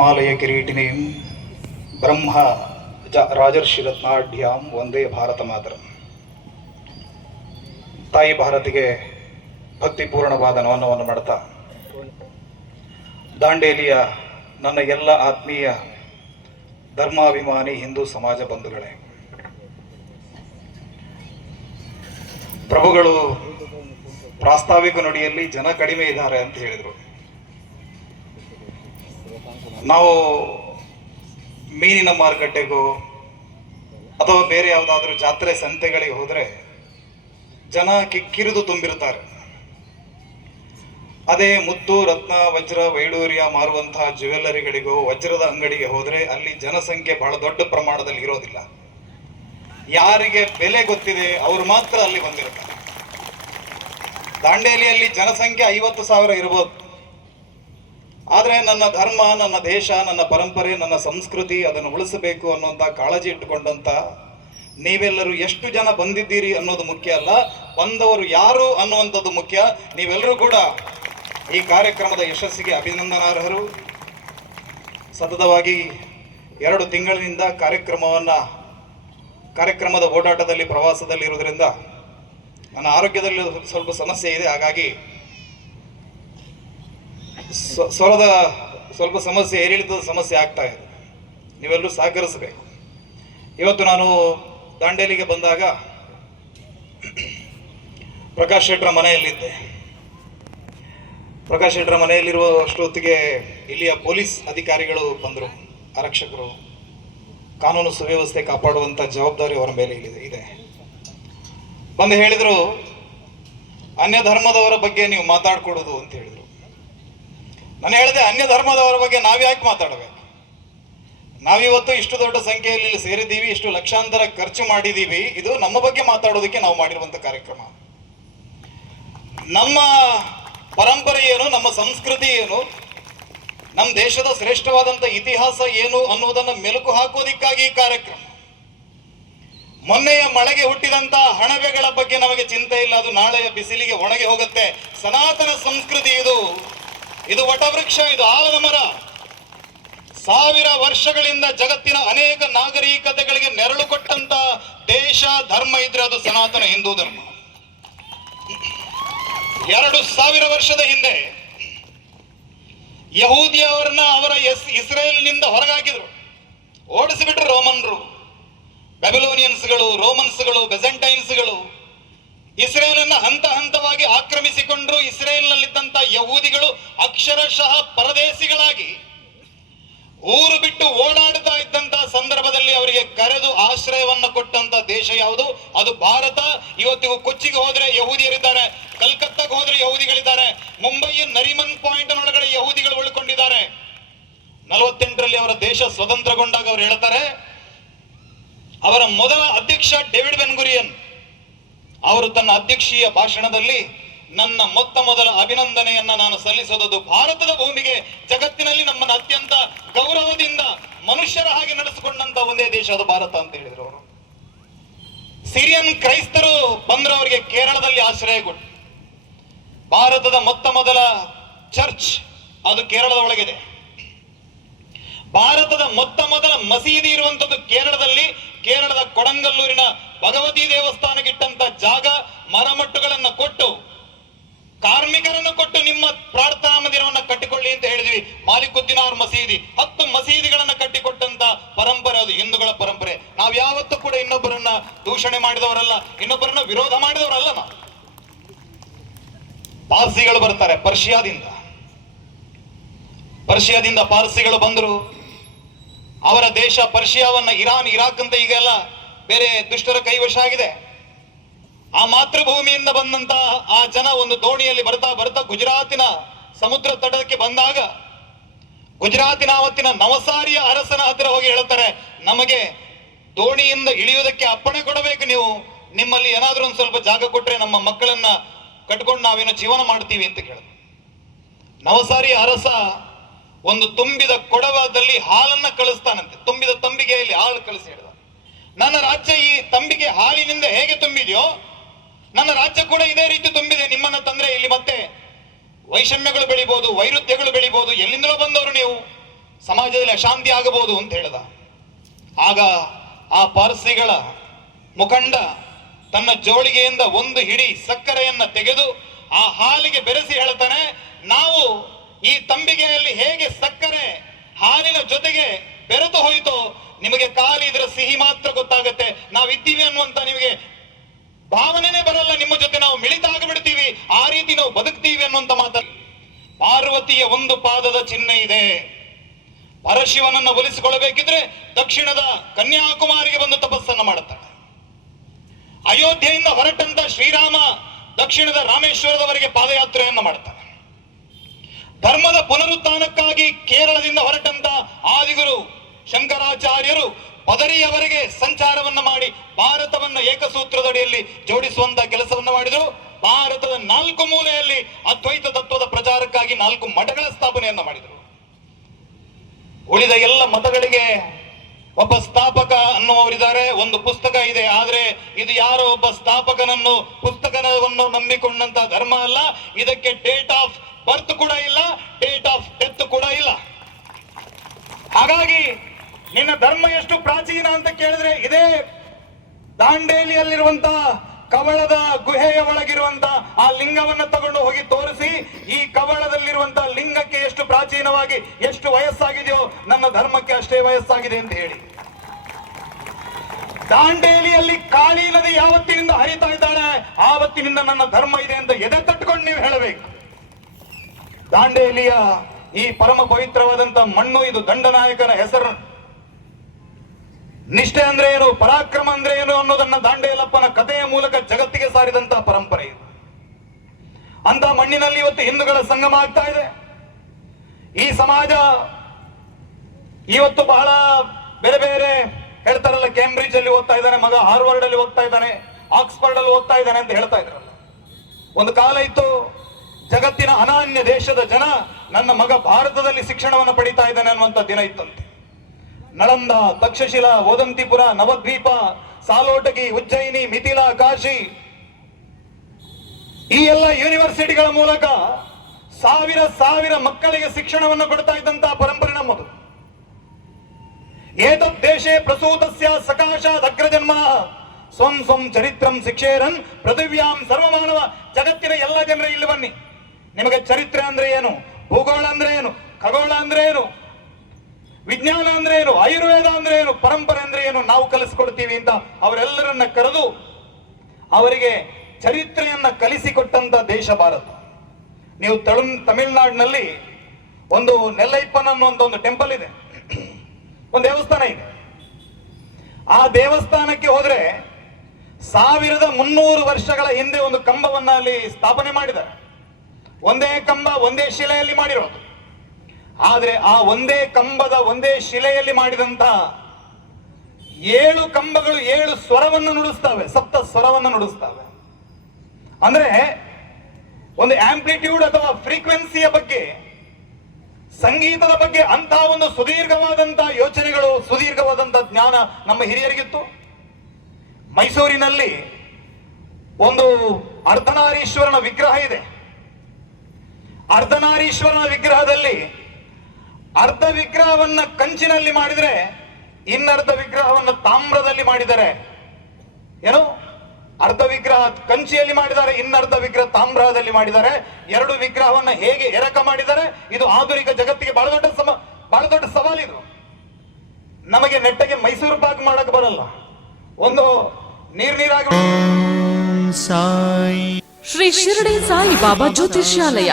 ಬ್ರಹ್ಮಾಲಯ ಕಿರೀಟಿನೀಂ ಬ್ರಹ್ಮ ರಾಜರ್ಷಿರತ್ನಾಢ್ಯಾಂ ವಂದೇ ಭಾರತ ಮಾತರಂ. ತಾಯಿ ಭಾರತಿಗೆ ಭಕ್ತಿಪೂರ್ಣವಾದ ನಮನವನ್ನು ಮಾಡ್ತಾ, ದಾಂಡೇಲಿಯ ನನ್ನ ಎಲ್ಲ ಆತ್ಮೀಯ ಧರ್ಮಾಭಿಮಾನಿ ಹಿಂದೂ ಸಮಾಜ ಬಂಧುಗಳೇ, ಪ್ರಭುಗಳು ಪ್ರಾಸ್ತಾವಿಕ ನುಡಿಯಲ್ಲಿ ಜನ ಕಡಿಮೆ ಇದ್ದಾರೆ ಅಂತ ಹೇಳಿದರು. ನಾವು ಮೀನಿನ ಮಾರುಕಟ್ಟೆಗೋ ಅಥವಾ ಬೇರೆ ಯಾವುದಾದ್ರೂ ಜಾತ್ರೆ ಸಂತೆಗಳಿಗೆ ಹೋದರೆ ಜನ ಕಿಕ್ಕಿರಿದು ತುಂಬಿರ್ತಾರೆ. ಅದೇ ಮುತ್ತು ರತ್ನ ವಜ್ರ ವೈಡೂರ್ಯ ಮಾರುವಂತಹ ಜ್ಯುವೆಲ್ಲರಿಗಳಿಗೋ ವಜ್ರದ ಅಂಗಡಿಗೆ ಹೋದರೆ ಅಲ್ಲಿ ಜನಸಂಖ್ಯೆ ಬಹಳ ದೊಡ್ಡ ಪ್ರಮಾಣದಲ್ಲಿ ಇರೋದಿಲ್ಲ. ಯಾರಿಗೆ ಬೆಲೆ ಗೊತ್ತಿದೆ ಅವರು ಮಾತ್ರ ಅಲ್ಲಿ ಬಂದಿರ್ತಾರೆ. ದಾಂಡೇಲಿಯಲ್ಲಿ ಜನಸಂಖ್ಯೆ 50,000 ಇರ್ಬೋದು. ಆದರೆ ನನ್ನ ಧರ್ಮ, ನನ್ನ ದೇಶ, ನನ್ನ ಪರಂಪರೆ, ನನ್ನ ಸಂಸ್ಕೃತಿ ಅದನ್ನು ಉಳಿಸಬೇಕು ಅನ್ನುವಂಥ ಕಾಳಜಿ ಇಟ್ಟುಕೊಂಡಂತ ನೀವೆಲ್ಲರೂ ಎಷ್ಟು ಜನ ಬಂದಿದ್ದೀರಿ ಅನ್ನೋದು ಮುಖ್ಯ ಅಲ್ಲ, ಬಂದವರು ಯಾರು ಅನ್ನುವಂಥದ್ದು ಮುಖ್ಯ. ನೀವೆಲ್ಲರೂ ಕೂಡ ಈ ಕಾರ್ಯಕ್ರಮದ ಯಶಸ್ಸಿಗೆ ಅಭಿನಂದನಾರ್ಹರು. ಸತತವಾಗಿ 2 ತಿಂಗಳಿನಿಂದ ಕಾರ್ಯಕ್ರಮದ ಓಡಾಟದಲ್ಲಿ ಪ್ರವಾಸದಲ್ಲಿ ಇರುವುದರಿಂದ ನನ್ನ ಆರೋಗ್ಯದಲ್ಲಿ ಸ್ವಲ್ಪ ಸಮಸ್ಯೆ ಇದೆ. ಹಾಗಾಗಿ ಸ್ವರದ ಸ್ವಲ್ಪ ಸಮಸ್ಯೆ, ಏರಿಳಿತದ ಸಮಸ್ಯೆ ಆಗ್ತಾ ಇದೆ. ನೀವೆಲ್ಲರೂ ಸಹಕರಿಸಬೇಕು. ಇವತ್ತು ನಾನು ದಾಂಡೇಲಿಗೆ ಬಂದಾಗ ಪ್ರಕಾಶ್ ಶೆಟ್ಟರ ಮನೆಯಲ್ಲಿದ್ದೆ. ಪ್ರಕಾಶ್ ಶೆಟ್ಟರ ಮನೆಯಲ್ಲಿರುವ ಅಷ್ಟೊತ್ತಿಗೆ ಇಲ್ಲಿಯ ಪೊಲೀಸ್ ಅಧಿಕಾರಿಗಳು ಬಂದರು, ಆರಕ್ಷಕರು. ಕಾನೂನು ಸುವ್ಯವಸ್ಥೆ ಕಾಪಾಡುವಂಥ ಜವಾಬ್ದಾರಿ ಅವರ ಮೇಲೆ ಇದೆ. ಬಂದು ಹೇಳಿದರು, ಅನ್ಯ ಧರ್ಮದವರ ಬಗ್ಗೆ ನೀವು ಮಾತಾಡ್ಕೊಡೋದು ಅಂತ ಹೇಳಿದರು. ನಾನು ಹೇಳಿದೆ, ಅನ್ಯ ಧರ್ಮದವರ ಬಗ್ಗೆ ನಾವ್ಯಾಕೆ ಮಾತಾಡಬೇಕು? ನಾವಿವತ್ತು ಇಷ್ಟು ದೊಡ್ಡ ಸಂಖ್ಯೆಯಲ್ಲಿ ಇಲ್ಲಿ ಸೇರಿದ್ದೀವಿ, ಇಷ್ಟು ಲಕ್ಷಾಂತರ ಖರ್ಚು ಮಾಡಿದ್ದೀವಿ. ಇದು ನಮ್ಮ ಬಗ್ಗೆ ಮಾತಾಡೋದಕ್ಕೆ ನಾವು ಮಾಡಿರುವಂಥ ಕಾರ್ಯಕ್ರಮ. ನಮ್ಮ ಪರಂಪರೆ ಏನು, ನಮ್ಮ ಸಂಸ್ಕೃತಿ ಏನು, ನಮ್ಮ ದೇಶದ ಶ್ರೇಷ್ಠವಾದಂಥ ಇತಿಹಾಸ ಏನು ಅನ್ನುವುದನ್ನು ಮೆಲುಕು ಹಾಕೋದಿಕ್ಕಾಗಿ ಈ ಕಾರ್ಯಕ್ರಮ. ಮೊನ್ನೆಯ ಮಳೆಗೆ ಹುಟ್ಟಿದಂತ ಹಣಬೆಗಳ ಬಗ್ಗೆ ನಮಗೆ ಚಿಂತೆ ಇಲ್ಲ, ಅದು ನಾಳೆಯ ಬಿಸಿಲಿಗೆ ಒಣಗಿ ಹೋಗುತ್ತೆ. ಸನಾತನ ಸಂಸ್ಕೃತಿ ಇದು ವಟವೃಕ್ಷ, ಇದು ಆಲದ ಮರ. 1000 ವರ್ಷಗಳಿಂದ ಜಗತ್ತಿನ ಅನೇಕ ನಾಗರಿಕತೆಗಳಿಗೆ ನೆರಳು ಕೊಟ್ಟಂತ ದೇಶ, ಧರ್ಮ ಇದ್ರೆ ಅದು ಸನಾತನ ಹಿಂದೂ ಧರ್ಮ. 2000 ವರ್ಷದ ಹಿಂದೆ ಯಹೂದಿಯವರನ್ನ ಇಸ್ರೇಲ್ನಿಂದ ಹೊರಗಾಕಿದ್ರು, ಓಡಿಸಿಬಿಟ್ರು ರೋಮನ್ರು. ಬ್ಯಾಬಿಲೋನಿಯನ್ಸ್ಗಳು, ರೋಮನ್ಸ್ಗಳು, ಬೆಸೆಂಟೈನ್ಸ್ಗಳು ಇಸ್ರೇಲನ್ನ ಹಂತ ಹಂತವಾಗಿ ಆಕ್ರಮಿಸಿಕೊಂಡ್ರು. ಇಸ್ರೇಲ್ನಲ್ಲಿದ್ದಂತ ಯಹೂದಿಗಳು ಅಕ್ಷರಶಃ ಪರದೇಶಿಗಳಾಗಿ ಊರು ಬಿಟ್ಟು ಓಡಾಡ್ತಾ ಇದ್ದಂತ ಸಂದರ್ಭದಲ್ಲಿ ಅವರಿಗೆ ಕರೆದು ಆಶ್ರಯವನ್ನ ಕೊಟ್ಟಂತ ದೇಶ ಯಾವುದು? ಅದು ಭಾರತ. ಇವತ್ತಿಗೂ ಕೊಚ್ಚಿಗೆ ಹೋದ್ರೆ ಯಹೂದಿಯರಿದ್ದಾರೆ, ಕಲ್ಕತ್ತಾಗೆ ಹೋದ್ರೆ ಯಹೂದಿಗಳಿದ್ದಾರೆ, ಮುಂಬೈಯ ನರಿಮನ್ ಪಾಯಿಂಟ್ ಒಳಗಡೆ ಯಹೂದಿಗಳು ಉಳ್ಕೊಂಡಿದ್ದಾರೆ. 48ರಲ್ಲಿ ಅವರ ದೇಶ ಸ್ವತಂತ್ರಗೊಂಡಾಗ ಅವರು ಹೇಳ್ತಾರೆ, ಅವರ ಮೊದಲ ಅಧ್ಯಕ್ಷ ಡೇವಿಡ್ ಬೆನ್ ಗುರಿಯನ್ ಅವರು ತನ್ನ ಅಧ್ಯಕ್ಷೀಯ ಭಾಷಣದಲ್ಲಿ ನನ್ನ ಮೊದಲ ಅಭಿನಂದನೆಯನ್ನ ನಾನು ಸಲ್ಲಿಸೋದು ಭಾರತದ ಭೂಮಿಗೆ, ಜಗತ್ತಿನಲ್ಲಿ ನಮ್ಮನ್ನು ಅತ್ಯಂತ ಗೌರವದಿಂದ ಮನುಷ್ಯರ ಹಾಗೆ ನಡೆಸಿಕೊಂಡಂತ ಒಂದೇ ದೇಶ ಅದು ಭಾರತ ಅಂತ ಹೇಳಿದ್ರು ಅವರು. ಸಿರಿಯನ್ ಕ್ರೈಸ್ತರು ಬಂದ್ರೆ ಅವರಿಗೆ ಕೇರಳದಲ್ಲಿ ಆಶ್ರಯ ಕೊಟ್ಟು, ಭಾರತದ ಮೊದಲ ಚರ್ಚ್ ಅದು ಕೇರಳದ ಒಳಗಿದೆ. ಭಾರತದ ಮೊದಲ ಮಸೀದಿ ಇರುವಂತದ್ದು ಕೇರಳದಲ್ಲಿ. ಕೇರಳದ ಕೊಡಂಗಲ್ಲೂರಿನ ಭಗವತಿ ದೇವಸ್ಥಾನಕ್ಕೆ ಇಟ್ಟಂತ ಜಾಗ, ಮರಮಟ್ಟುಗಳನ್ನು ಕೊಟ್ಟು, ಕಾರ್ಮಿಕರನ್ನು ಕೊಟ್ಟು ನಿಮ್ಮ ಪ್ರಾರ್ಥನಾ ಮಂದಿರವನ್ನು ಕಟ್ಟಿಕೊಳ್ಳಿ ಅಂತ ಹೇಳಿದ್ವಿ. ಮಾಲಿಕುದ್ದೀನಾರ್ ಮಸೀದಿ, 10 ಮಸೀದಿಗಳನ್ನ ಕಟ್ಟಿಕೊಟ್ಟಂತ ಪರಂಪರೆ ಅದು ಹಿಂದೂಗಳ ಪರಂಪರೆ. ನಾವು ಯಾವತ್ತೂ ಕೂಡ ಇನ್ನೊಬ್ಬರನ್ನ ದೂಷಣೆ ಮಾಡಿದವರಲ್ಲ, ಇನ್ನೊಬ್ಬರನ್ನ ವಿರೋಧ ಮಾಡಿದವರಲ್ಲ. ನಾವು ಪಾರ್ಸಿಗಳು ಬರ್ತಾರೆ ಪರ್ಷಿಯಾದಿಂದ ಪಾರ್ಸಿಗಳು ಬಂದರು. ಅವರ ದೇಶ ಪರ್ಷಿಯಾವನ್ನ ಇರಾನ್, ಇರಾಕ್ ಅಂತ ಈಗೆಲ್ಲ ಬೇರೆ ದುಷ್ಟರ ಕೈವಶ ಆಗಿದೆ. ಆ ಮಾತೃಭೂಮಿಯಿಂದ ಬಂದಂತ ಆ ಜನ ಒಂದು ದೋಣಿಯಲ್ಲಿ ಬರ್ತಾ ಗುಜರಾತಿನ ಸಮುದ್ರ ತಟಕ್ಕೆ ಬಂದಾಗ, ಗುಜರಾತಿನ ಅವತ್ತಿನ ನವಸಾರಿಯ ಅರಸನ ಹತ್ರ ಹೋಗಿ ಹೇಳ್ತಾರೆ, ನಮಗೆ ದೋಣಿಯಿಂದ ಇಳಿಯುವುದಕ್ಕೆ ಅಪ್ಪಣೆ ಕೊಡಬೇಕು ನೀವು. ನಿಮ್ಮಲ್ಲಿ ಏನಾದ್ರೂ ಒಂದು ಸ್ವಲ್ಪ ಜಾಗ ಕೊಟ್ರೆ ನಮ್ಮ ಮಕ್ಕಳನ್ನ ಕಟ್ಕೊಂಡು ನಾವೇನೋ ಜೀವನ ಮಾಡ್ತೀವಿ ಅಂತ ಕೇಳಿದ್ರು. ನವಸಾರಿಯ ಅರಸ ಒಂದು ತುಂಬಿದ ಕೊಡವದಲ್ಲಿ ಹಾಲನ್ನ ಕಳಿಸ್ತಾನಂತೆ. ತುಂಬಿದ ತಂಬಿಗೆಯಲ್ಲಿ ಹಾಲು ಕಳಿಸಿ ಹೇಳಿದ, ನನ್ನ ರಾಜ್ಯ ಈ ತಂಬಿಗೆ ಹಾಲಿನಿಂದ ಹೇಗೆ ತುಂಬಿದೆಯೋ ನನ್ನ ರಾಜ್ಯ ಕೂಡ ಇದೇ ರೀತಿ ತುಂಬಿದೆ. ನಿಮ್ಮನ್ನ ತಂದ್ರೆ ಇಲ್ಲಿ ಮತ್ತೆ ವೈಷಮ್ಯಗಳು ಬೆಳಿಬಹುದು, ವೈರುಧ್ಯಗಳು ಬೆಳಿಬಹುದು. ಎಲ್ಲಿಂದಲೋ ಬಂದವರು ನೀವು, ಸಮಾಜದಲ್ಲಿ ಅಶಾಂತಿ ಆಗಬಹುದು ಅಂತ ಹೇಳಿದ. ಆಗ ಆ ಪಾರ್ಸಿಗಳ ಮುಖಂಡ ತನ್ನ ಜೋಳಿಗೆಯಿಂದ ಒಂದು ಹಿಡಿ ಸಕ್ಕರೆಯನ್ನ ತೆಗೆದು ಆ ಹಾಲಿಗೆ ಬೆರೆಸಿ ಹೇಳ್ತಾನೆ, ನಾವು ಈ ತಂಬಿಗೆಯಲ್ಲಿ ಹೇಗೆ ಸಕ್ಕರೆ ಹಾಲಿನ ಜೊತೆಗೆ ಬೆರೆತು ಹೋಯಿತೋ ನಿಮಗೆ ಖಾಲಿ ಇದರ ಸಿಹಿ ಮಾತ್ರ ಗೊತ್ತಾಗತ್ತೆ, ನಾವಿದ್ದೀವಿ ಅನ್ನುವಂತ ನಿಮಗೆ ಭಾವನೆನೇ ಬರಲ್ಲ, ನಿಮ್ಮ ಜೊತೆ ನಾವು ಮಿಳಿತಾಗ್ಬಿಡ್ತೀವಿ, ಆ ರೀತಿ ನಾವು ಬದುಕ್ತೀವಿ ಅನ್ನುವಂತ ಮಾತ. ಪಾರ್ವತಿಯ ಒಂದು ಪಾದದ ಚಿಹ್ನೆ ಇದೆ. ಪರಶಿವನನ್ನು ಒಲಿಸಿಕೊಳ್ಳಬೇಕಿದ್ರೆ ದಕ್ಷಿಣದ ಕನ್ಯಾಕುಮಾರಿಗೆ ಬಂದು ತಪಸ್ಸನ್ನು ಮಾಡುತ್ತಾನೆ. ಅಯೋಧ್ಯೆಯಿಂದ ಹೊರಟಂತ ಶ್ರೀರಾಮ ದಕ್ಷಿಣದ ರಾಮೇಶ್ವರದವರೆಗೆ ಪಾದಯಾತ್ರೆಯನ್ನು ಮಾಡ್ತಾನೆ. ಧರ್ಮದ ಪುನರುತ್ಥಾನಕ್ಕಾಗಿ ಕೇರಳದಿಂದ ಹೊರಟಂತ ಆದಿಗುರು ಶಂಕರಾಚಾರ್ಯರು ಪದರಿಯವರೆಗೆ ಸಂಚಾರವನ್ನ ಮಾಡಿ ಭಾರತವನ್ನ ಏಕಸೂತ್ರದಡಿಯಲ್ಲಿ ಜೋಡಿಸುವಂತ ಕೆಲಸವನ್ನ ಮಾಡಿದರು. ಭಾರತದ 4 ಮೂಲೆಯಲ್ಲಿ ಅದ್ವೈತ ತತ್ವದ ಪ್ರಚಾರಕ್ಕಾಗಿ 4 ಮಠಗಳ ಸ್ಥಾಪನೆಯನ್ನ ಮಾಡಿದರು. ಉಳಿದ ಎಲ್ಲ ಮತಗಳಿಗೆ ಒಬ್ಬ ಸ್ಥಾಪಕ ಅನ್ನುವವರಿದ್ದಾರೆ, ಒಂದು ಪುಸ್ತಕ ಇದೆ. ಆದ್ರೆ ಇದು ಯಾರೋ ಒಬ್ಬ ಸ್ಥಾಪಕನನ್ನು ಪುಸ್ತಕವನ್ನು ನಂಬಿಕೊಂಡಂತ ಧರ್ಮ ಅಲ್ಲ. ಇದಕ್ಕೆ ಡೇಟ್ ಆಫ್ ಬರ್ತ್ ಕೂಡ ಇಲ್ಲ, ಡೇಟ್ ಆಫ್ ಡೆತ್ ಕೂಡ ಇಲ್ಲ. ಹಾಗಾಗಿ ನಿನ್ನ ಧರ್ಮ ಎಷ್ಟು ಪ್ರಾಚೀನ ಅಂತ ಕೇಳಿದ್ರೆ ಇದೇ ದಾಂಡೇಲಿಯಲ್ಲಿರುವಂತಹ ಕವಳದ ಗುಹೆಯ ಒಳಗಿರುವಂತ ಆ ಲಿಂಗವನ್ನು ತಗೊಂಡು ಹೋಗಿ ತೋರಿಸಿ, ಈ ಕವಳದಲ್ಲಿರುವಂತಹ ಲಿಂಗಕ್ಕೆ ಎಷ್ಟು ಪ್ರಾಚೀನವಾಗಿ ಎಷ್ಟು ವಯಸ್ಸಾಗಿದೆಯೋ ನನ್ನ ಧರ್ಮಕ್ಕೆ ಅಷ್ಟೇ ವಯಸ್ಸಾಗಿದೆ ಅಂತ ಹೇಳಿ. ದಾಂಡೇಲಿಯಲ್ಲಿ ಕಾಳಿ ನದಿ ಯಾವತ್ತಿನಿಂದ ಹರಿತಾ ಇದ್ದಾಳೆ ಆವತ್ತಿನಿಂದ ನನ್ನ ಧರ್ಮ ಇದೆ ಅಂತ ಎದೆ ತಟ್ಕೊಂಡು ನೀವು ಹೇಳಬೇಕು. ದಾಂಡೇಲಿಯ ಈ ಪರಮ ಪವಿತ್ರವಾದಂತ ಮಣ್ಣು, ಇದು ದಂಡನಾಯಕನ ಹೆಸರು. ನಿಷ್ಠೆ ಅಂದ್ರೆ ಏನು, ಪರಾಕ್ರಮ ಅಂದ್ರೆ ಏನು ಅನ್ನೋದನ್ನ ದಾಂಡೇಲಪ್ಪನ ಕಥೆಯ ಮೂಲಕ ಜಗತ್ತಿಗೆ ಸಾರಿದಂತಹ ಪರಂಪರೆ ಇದು. ಅಂತ ಮಣ್ಣಿನಲ್ಲಿ ಇವತ್ತು ಹಿಂದೂಗಳ ಸಂಗಮ ಆಗ್ತಾ ಇದೆ. ಈ ಸಮಾಜ ಇವತ್ತು ಬಹಳ ಬೇರೆ ಬೇರೆ ಹೇಳ್ತಾರಲ್ಲ, ಕೇಂಬ್ರಿಡ್ಜ್ ಅಲ್ಲಿ ಓದ್ತಾ ಇದ್ದಾನೆ ಮಗ, ಹಾರ್ವರ್ಡ್ ಅಲ್ಲಿ ಓದ್ತಾ ಇದ್ದಾನೆ, ಆಕ್ಸ್ಫರ್ಡ್ ಅಲ್ಲಿ ಓದ್ತಾ ಇದ್ದಾನೆ ಅಂತ ಹೇಳ್ತಾ ಇದ್ರಲ್ಲ. ಒಂದು ಕಾಲ ಇತ್ತು, ಜಗತ್ತಿನ ಅನಾನ್ಯ ದೇಶದ ಜನ ನನ್ನ ಮಗ ಭಾರತದಲ್ಲಿ ಶಿಕ್ಷಣವನ್ನು ಪಡಿತಾ ಇದ್ದಾನೆ ಅನ್ನುವಂತ ದಿನ ಇತ್ತಂತೆ. ನಳಂದ, ತಕ್ಷಶಿಲಾ, ಓದಂತಿಪುರ, ನವದ್ವೀಪ, ಸಾಲೋಟಗಿ, ಉಜ್ಜಯಿನಿ, ಮಿಥಿಲಾ, ಕಾಶಿ, ಈ ಎಲ್ಲ ಯೂನಿವರ್ಸಿಟಿಗಳ ಮೂಲಕ ಸಾವಿರ ಮಕ್ಕಳಿಗೆ ಶಿಕ್ಷಣವನ್ನು ಕೊಡ್ತಾ ಇದ್ದಂತಹ ಪರಂಪರೆ ನಮ್ಮದು. ಏತದ್ ದೇಶೇ ಪ್ರಸೂತಸ್ಯ ಸಕಾಶಾತ್ ಅಗ್ರಜನ್ಮ ಸ್ವಂ ಸ್ವಂ ಚರಿತ್ರಂ ಶಿಕ್ಷೇರನ್ ಪೃಥಿವ್ಯಾಂ ಸರ್ವಮಾನವ. ಜಗತ್ತಿನ ಎಲ್ಲ ಜನರ ಇಲ್ಲಿ ಬನ್ನಿ, ನಿಮಗೆ ಚರಿತ್ರೆ ಅಂದ್ರೆ ಏನು, ಭೂಗೋಳ ಅಂದ್ರೆ ಏನು, ಖಗೋಳ ಅಂದ್ರೆ ಏನು, ವಿಜ್ಞಾನ ಅಂದ್ರೆ ಏನು, ಆಯುರ್ವೇದ ಅಂದ್ರೆ ಏನು, ಪರಂಪರೆ ಅಂದ್ರೆ ಏನು ನಾವು ಕಲಿಸ್ಕೊಡ್ತೀವಿ ಅಂತ ಅವರೆಲ್ಲರನ್ನ ಕರೆದು ಅವರಿಗೆ ಚರಿತ್ರೆಯನ್ನ ಕಲಿಸಿಕೊಟ್ಟಂತ ದೇಶ ಭಾರತ. ನೀವು ತಮಿಳುನಾಡಿನಲ್ಲಿ ಒಂದು ನೆಲ್ಲೈಪ್ಪನ್ ಅನ್ನುವಂತ ಒಂದು ಟೆಂಪಲ್ ಇದೆ, ಒಂದು ದೇವಸ್ಥಾನ ಇದೆ. ಆ ದೇವಸ್ಥಾನಕ್ಕೆ ಹೋದ್ರೆ 1300 ವರ್ಷಗಳ ಹಿಂದೆ ಒಂದು ಕಂಬವನ್ನ ಅಲ್ಲಿ ಸ್ಥಾಪನೆ ಮಾಡಿದ್ದಾರೆ. ಒಂದೇ ಕಂಬ, ಒಂದೇ ಶಿಲೆಯಲ್ಲಿ ಮಾಡಿರೋದು. ಆದ್ರೆ ಆ ಒಂದೇ ಕಂಬದ ಒಂದೇ ಶಿಲೆಯಲ್ಲಿ ಮಾಡಿದಂತ 7 ಕಂಬಗಳು 7 ಸ್ವರವನ್ನು ನುಡಿಸ್ತವೆ, ಸಪ್ತ ಸ್ವರವನ್ನು ನುಡಿಸ್ತವೆ. ಅಂದ್ರೆ ಒಂದು ಆಂಪ್ಲಿಟ್ಯೂಡ್ ಅಥವಾ ಫ್ರೀಕ್ವೆನ್ಸಿಯ ಬಗ್ಗೆ, ಸಂಗೀತದ ಬಗ್ಗೆ ಅಂತ ಒಂದು ಸುದೀರ್ಘವಾದಂತಹ ಯೋಚನೆಗಳು, ಸುದೀರ್ಘವಾದಂತಹ ಜ್ಞಾನ ನಮ್ಮ ಹಿರಿಯರಿಗಿತ್ತು. ಮೈಸೂರಿನಲ್ಲಿ ಒಂದು ಅರ್ಧನಾರೀಶ್ವರನ ವಿಗ್ರಹ ಇದೆ. ಅರ್ಧನಾರೀಶ್ವರನ ವಿಗ್ರಹದಲ್ಲಿ ಅರ್ಧ ವಿಗ್ರಹವನ್ನ ಕಂಚಿನಲ್ಲಿ ಮಾಡಿದರೆ, ಇನ್ನರ್ಧ ವಿಗ್ರಹವನ್ನು ತಾಮ್ರದಲ್ಲಿ ಮಾಡಿದರೆ. ಏನು, ಅರ್ಧ ವಿಗ್ರಹ ಕಂಚಿಯಲ್ಲಿ ಮಾಡಿದ್ದಾರೆ, ಇನ್ನರ್ಧ ವಿಗ್ರಹ ತಾಮ್ರದಲ್ಲಿ ಮಾಡಿದ್ದಾರೆ. 2 ವಿಗ್ರಹವನ್ನ ಹೇಗೆ ಎರಕ ಮಾಡಿದ್ದಾರೆ, ಇದು ಆಧುನಿಕ ಜಗತ್ತಿಗೆ ಬಹಳ ದೊಡ್ಡ ಸವಾಲಿದು. ನಮಗೆ ನೆಟ್ಟಗೆ ಮೈಸೂರು ಪಾಕ್ ಮಾಡಕ್ ಬರಲ್ಲ, ಒಂದು ನೀರಾಗಿ. ಶ್ರೀ ಶಿರಡಿ ಸಾಯಿ ಬಾಬಾ ಜ್ಯೋತಿಷ್ಯಾಲಯ,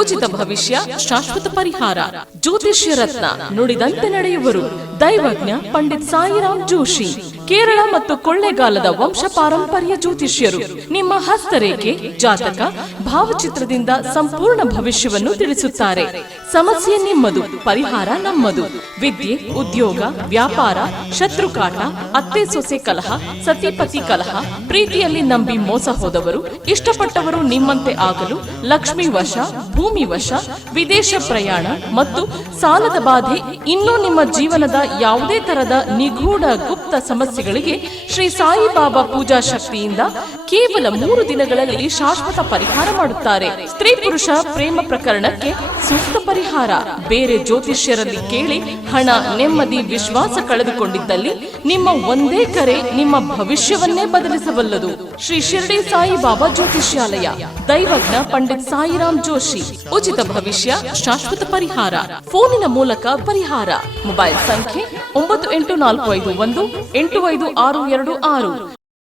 ಉಚಿತ ಭವಿಷ್ಯ, ಶಾಶ್ವತ ಪರಿಹಾರ, ಜ್ಯೋತಿಷ್ಯ ರತ್ನ, ನುಡಿದಂತೆ ನಡೆಯುವರು. ದೈವಜ್ಞ ಪಂಡಿತ್ ಸಾಯಿರಾಮ್ ಜೋಶಿ, ಕೇರಳ ಮತ್ತು ಕೊಳ್ಳೇಗಾಲದ ವಂಶ ಪಾರಂಪರ್ಯ ಜ್ಯೋತಿಷ್ಯರು. ನಿಮ್ಮ ಹಸ್ತರೇಖೆ, ಜಾತಕ, ಭಾವಚಿತ್ರದಿಂದ ಸಂಪೂರ್ಣ ಭವಿಷ್ಯವನ್ನು ತಿಳಿಸುತ್ತಾರೆ. ಸಮಸ್ಯೆ ನಿಮ್ಮದು, ಪರಿಹಾರ ನಮ್ಮದು. ವಿದ್ಯೆ, ಉದ್ಯೋಗ, ವ್ಯಾಪಾರ, ಶತ್ರುಕಾಟ, ಅತ್ತೆ ಸೊಸೆ ಕಲಹ, ಸತಿಪತಿ ಕಲಹ, ಪ್ರೀತಿಯಲ್ಲಿ ನಂಬಿ ಮೋಸ ಹೋದವರು, ಇಷ್ಟಪಟ್ಟವರು ನಿಮ್ಮಂತೆ ಆಗಲು, ಲಕ್ಷ್ಮೀ ವಶ, ಭೂಮಿ ವಶ, ವಿದೇಶ ಪ್ರಯಾಣ ಮತ್ತು ಸಾಲದ ಬಾಧೆ, ಇನ್ನೂ ನಿಮ್ಮ ಜೀವನದ ಯಾವುದೇ ತರದ ನಿಗೂಢ ಗುಪ್ತ ಸಮಸ್ಯೆ ಸಮಸ್ಯೆಗಳಿಗೆ ಶ್ರೀ ಸಾಯಿಬಾಬಾ ಪೂಜಾ ಶಕ್ತಿಯಿಂದ ಕೇವಲ 3 ದಿನಗಳಲ್ಲಿ ಶಾಶ್ವತ ಪರಿಹಾರ ಮಾಡುತ್ತಾರೆ. ಸ್ತ್ರೀ ಪುರುಷ ಪ್ರೇಮ ಪ್ರಕರಣಕ್ಕೆ ಸೂಕ್ತ ಪರಿಹಾರ. ಬೇರೆ ಜ್ಯೋತಿಷ್ಯರಲ್ಲಿ ಕೇಳಿ ಹಣ, ನೆಮ್ಮದಿ, ವಿಶ್ವಾಸ ಕಳೆದುಕೊಂಡಿದ್ದಲ್ಲಿ ನಿಮ್ಮ ಒಂದೇ ಕರೆ ನಿಮ್ಮ ಭವಿಷ್ಯವನ್ನೇ ಬದಲಿಸಬಲ್ಲದು. ಶ್ರೀ ಶಿರಡಿ ಸಾಯಿಬಾಬಾ ಜ್ಯೋತಿಷ್ಯಾಲಯ, ದೈವಜ್ಞ ಪಂಡಿತ್ ಸಾಯಿರಾಮ್ ಜೋಶಿ. ಉಚಿತ ಭವಿಷ್ಯ, ಶಾಶ್ವತ ಪರಿಹಾರ. ಫೋನಿನ ಮೂಲಕ ಪರಿಹಾರ. ಮೊಬೈಲ್ ಸಂಖ್ಯೆ 9845185626.